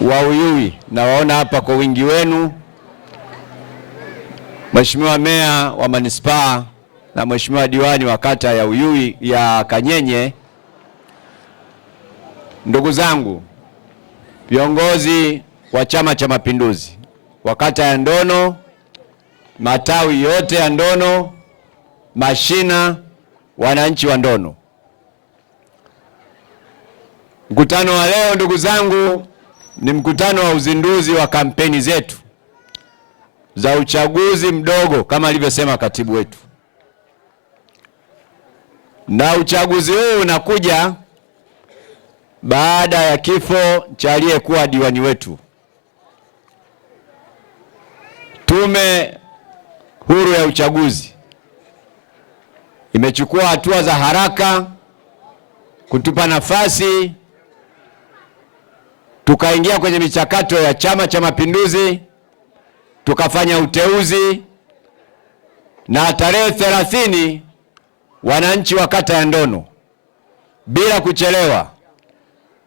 wa Uyui, nawaona hapa kwa wingi wenu, Mheshimiwa Meya wa Manispaa na Mheshimiwa Diwani wa kata ya Uyui ya Kanyenye, ndugu zangu viongozi wa Chama cha Mapinduzi wa kata ya Ndono, matawi yote ya Ndono, mashina, wananchi wa Ndono. Mkutano wa leo ndugu zangu ni mkutano wa uzinduzi wa kampeni zetu za uchaguzi mdogo kama alivyosema katibu wetu. Na uchaguzi huu unakuja baada ya kifo cha aliyekuwa diwani wetu. Tume Huru ya Uchaguzi imechukua hatua za haraka kutupa nafasi tukaingia kwenye michakato ya Chama cha Mapinduzi, tukafanya uteuzi, na tarehe 30 wananchi wa kata ya Ndono bila kuchelewa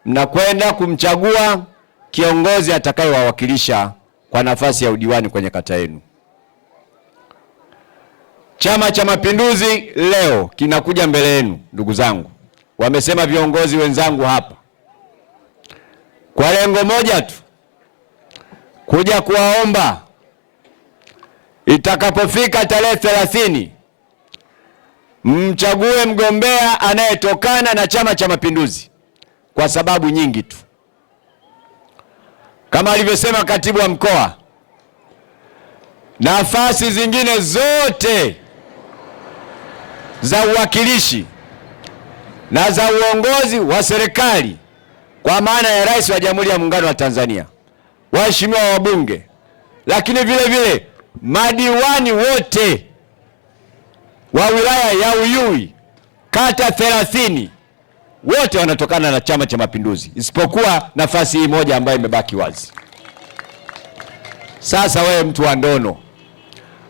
mnakwenda kumchagua kiongozi atakayewawakilisha kwa nafasi ya udiwani kwenye kata yenu. Chama cha Mapinduzi leo kinakuja mbele yenu ndugu zangu, wamesema viongozi wenzangu hapa, kwa lengo moja tu, kuja kuwaomba itakapofika tarehe 30 mchague mgombea anayetokana na Chama cha Mapinduzi kwa sababu nyingi tu. Kama alivyosema katibu wa mkoa, nafasi zingine zote za uwakilishi na za uongozi wa serikali kwa maana ya Rais wa Jamhuri ya Muungano wa Tanzania, waheshimiwa wabunge, lakini vile vile madiwani wote wa wilaya ya Uyui kata 30 wote wanatokana na Chama cha Mapinduzi isipokuwa nafasi hii moja ambayo imebaki wazi. Sasa wewe mtu wa Ndono,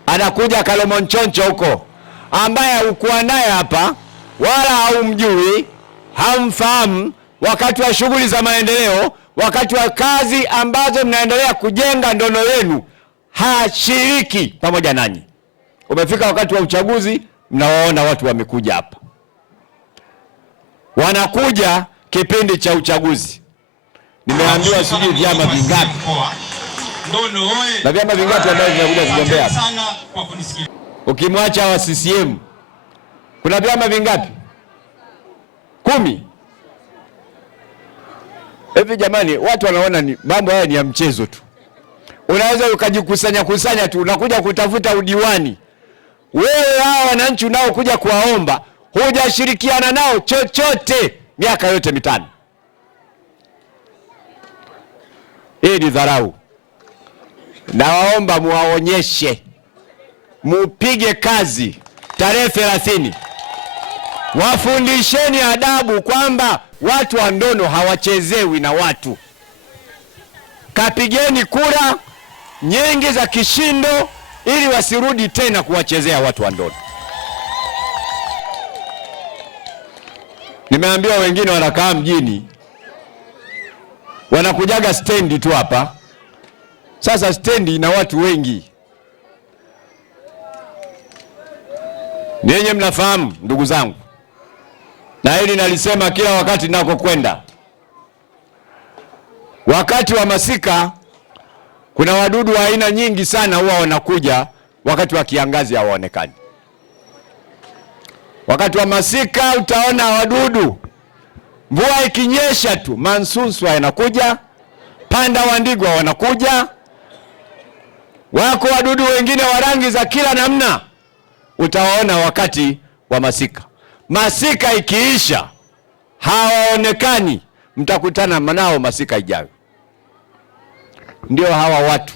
anakuja Kalomonchoncho huko ambaye hukuwa naye hapa wala haumjui, hamfahamu, wakati wa shughuli za maendeleo, wakati wa kazi ambazo mnaendelea kujenga Ndono yenu, hashiriki pamoja nanyi. Umefika wakati wa uchaguzi, mnawaona watu wamekuja hapa, wanakuja kipindi cha uchaguzi. Nimeambiwa sijui vyama vingapi na vyama vingapi ambavyo vinakuja kugombea hapa. Ukimwacha wa CCM kuna vyama vingapi? 10. Hivi jamani, watu wanaona ni mambo haya ni ya mchezo tu. Unaweza ukajikusanya tu unakuja kutafuta udiwani. Wewe hao wananchi unao kuja kuwaomba hujashirikiana nao chochote miaka yote 5. Hii ni dharau. Nawaomba muwaonyeshe, mupige kazi tarehe 30. Wafundisheni adabu kwamba watu wa Ndono hawachezewi na watu. Kapigeni kura nyingi za kishindo ili wasirudi tena kuwachezea watu wa Ndono. Nimeambiwa wengine wanakaa mjini, wanakujaga stendi tu hapa. Sasa stendi ina watu wengi. Ninyi mnafahamu ndugu zangu, na hili nalisema kila wakati ninakokwenda. Wakati wa masika kuna wadudu wa aina nyingi sana huwa wanakuja, wakati wa kiangazi hawaonekani. Wakati wa masika utaona wadudu, mvua ikinyesha tu mansuswa yanakuja, panda wa ndigwa wanakuja, wako wadudu wengine wa rangi za kila namna utawaona wakati wa masika. Masika ikiisha hawaonekani, mtakutana nao masika ijayo. Ndio hawa watu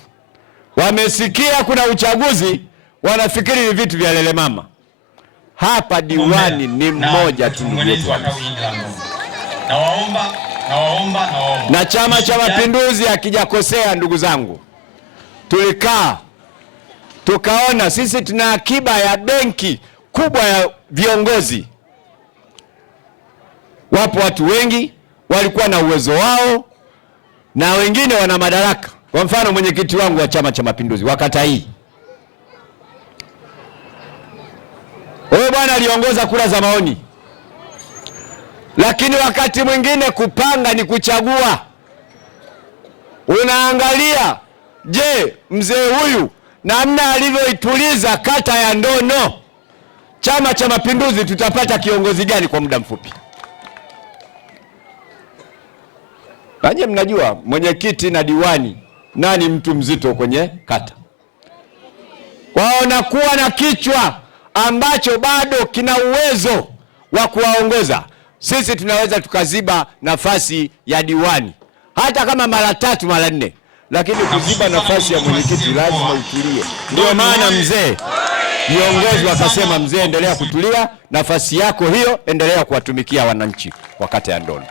wamesikia kuna uchaguzi, wanafikiri ni vitu vya lele mama. Hapa diwani ni mmoja tu. Na Chama cha Mapinduzi hakijakosea ndugu zangu. Tulikaa tukaona sisi tuna akiba ya benki kubwa ya viongozi. Wapo watu wengi walikuwa na uwezo wao, na wengine wana madaraka. Kwa mfano mwenyekiti wangu wa Chama cha Mapinduzi wa kata hii, huyo bwana aliongoza kura za maoni, lakini wakati mwingine kupanga ni kuchagua. Unaangalia, je, mzee huyu namna alivyoituliza kata ya Ndono, Chama cha Mapinduzi tutapata kiongozi gani kwa muda mfupi? Nanyi mnajua mwenyekiti na diwani nani mtu mzito kwenye kata. Wanakuwa na kichwa ambacho bado kina uwezo wa kuwaongoza. Sisi tunaweza tukaziba nafasi ya diwani hata kama mara 3 mara 4, lakini kuziba nafasi ya mwenyekiti lazima utulie. Ndio maana mzee viongozi wakasema, mzee, endelea kutulia, nafasi yako hiyo, endelea kuwatumikia wananchi wa kata ya Ndono.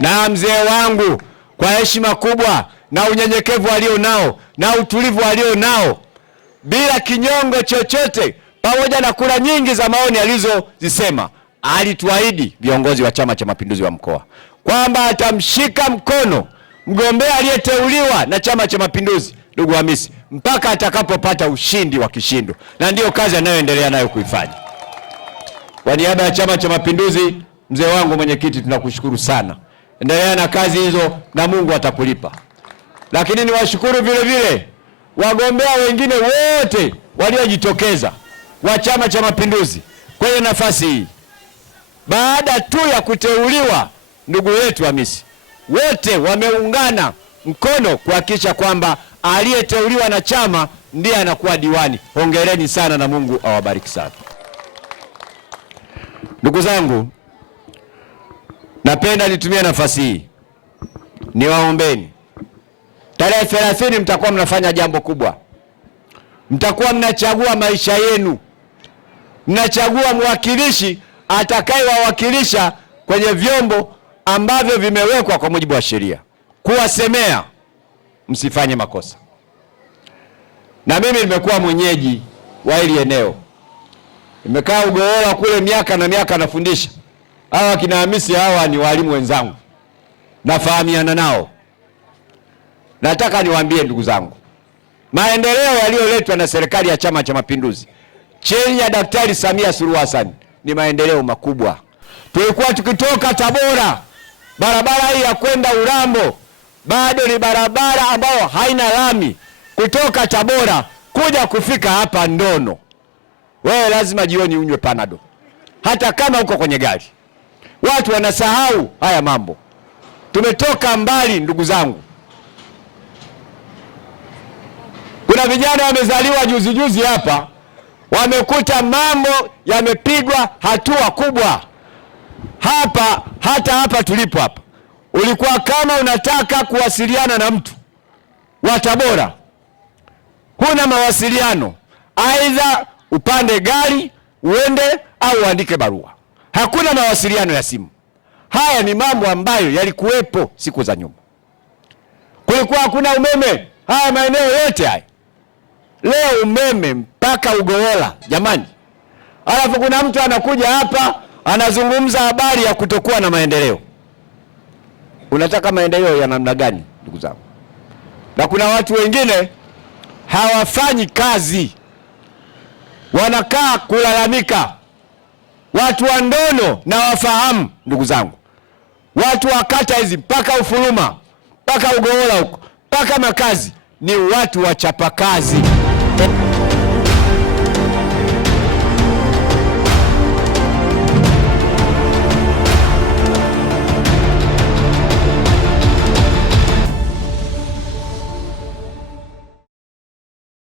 Na mzee wangu kwa heshima kubwa na unyenyekevu alio nao na utulivu alio nao, bila kinyongo chochote, pamoja na kura nyingi za maoni alizozisema, alituahidi viongozi wa Chama cha Mapinduzi wa mkoa kwamba atamshika mkono mgombea aliyeteuliwa na Chama cha Mapinduzi, ndugu Hamisi, mpaka atakapopata ushindi wa kishindo, na ndiyo kazi anayoendelea nayo kuifanya. Kwa niaba ya Chama cha Mapinduzi, mzee wangu mwenyekiti, tunakushukuru sana. Endelea na kazi hizo na Mungu atakulipa. Lakini niwashukuru vile vile wagombea wengine wote waliojitokeza wa Chama cha Mapinduzi kwenye nafasi hii. Baada tu ya kuteuliwa ndugu yetu Hamisi, wote wameungana mkono kuhakikisha kwamba aliyeteuliwa na chama ndiye anakuwa diwani. Hongereni sana na Mungu awabariki sana. Ndugu zangu, napenda nitumie nafasi hii niwaombeni. Tarehe 30 mtakuwa mnafanya jambo kubwa. Mtakuwa mnachagua maisha yenu. Mnachagua mwakilishi atakayewawakilisha kwenye vyombo ambavyo vimewekwa kwa mujibu wa sheria. Kuwasemea, msifanye makosa. Na mimi nimekuwa mwenyeji wa hili eneo. Nimekaa Ugowola kule miaka na miaka nafundisha. Hawa kina Hamisi hawa ni walimu wenzangu, nafahamiana nao. Nataka niwaambie ndugu zangu, maendeleo yaliyoletwa na serikali ya Chama cha Mapinduzi chini ya Daktari Samia Suluhu Hassan ni maendeleo makubwa. Tulikuwa tukitoka Tabora, barabara hii ya kwenda Urambo bado ni barabara ambayo haina lami. Kutoka Tabora kuja kufika hapa Ndono, wewe lazima jioni unywe Panado, hata kama uko kwenye gari. Watu wanasahau haya mambo. Tumetoka mbali ndugu zangu. Kuna vijana wamezaliwa juzi juzi hapa, wamekuta mambo yamepigwa hatua kubwa. Hapa, hata hapa tulipo hapa, ulikuwa kama unataka kuwasiliana na mtu wa Tabora, huna mawasiliano, aidha upande gari uende au uandike barua. Hakuna mawasiliano ya simu. Haya ni mambo ambayo yalikuwepo siku za nyuma. Kulikuwa hakuna umeme haya maeneo yote haya. Leo umeme mpaka Ugowola, jamani. Alafu kuna mtu anakuja hapa anazungumza habari ya kutokuwa na maendeleo. Unataka maendeleo ya namna gani ndugu zangu? Na kuna watu wengine hawafanyi kazi, wanakaa kulalamika. Watu wa Ndono na wafahamu ndugu zangu, watu wa kata hizi mpaka Ufuruma mpaka Ugowola huko mpaka Makazi ni watu wachapakazi.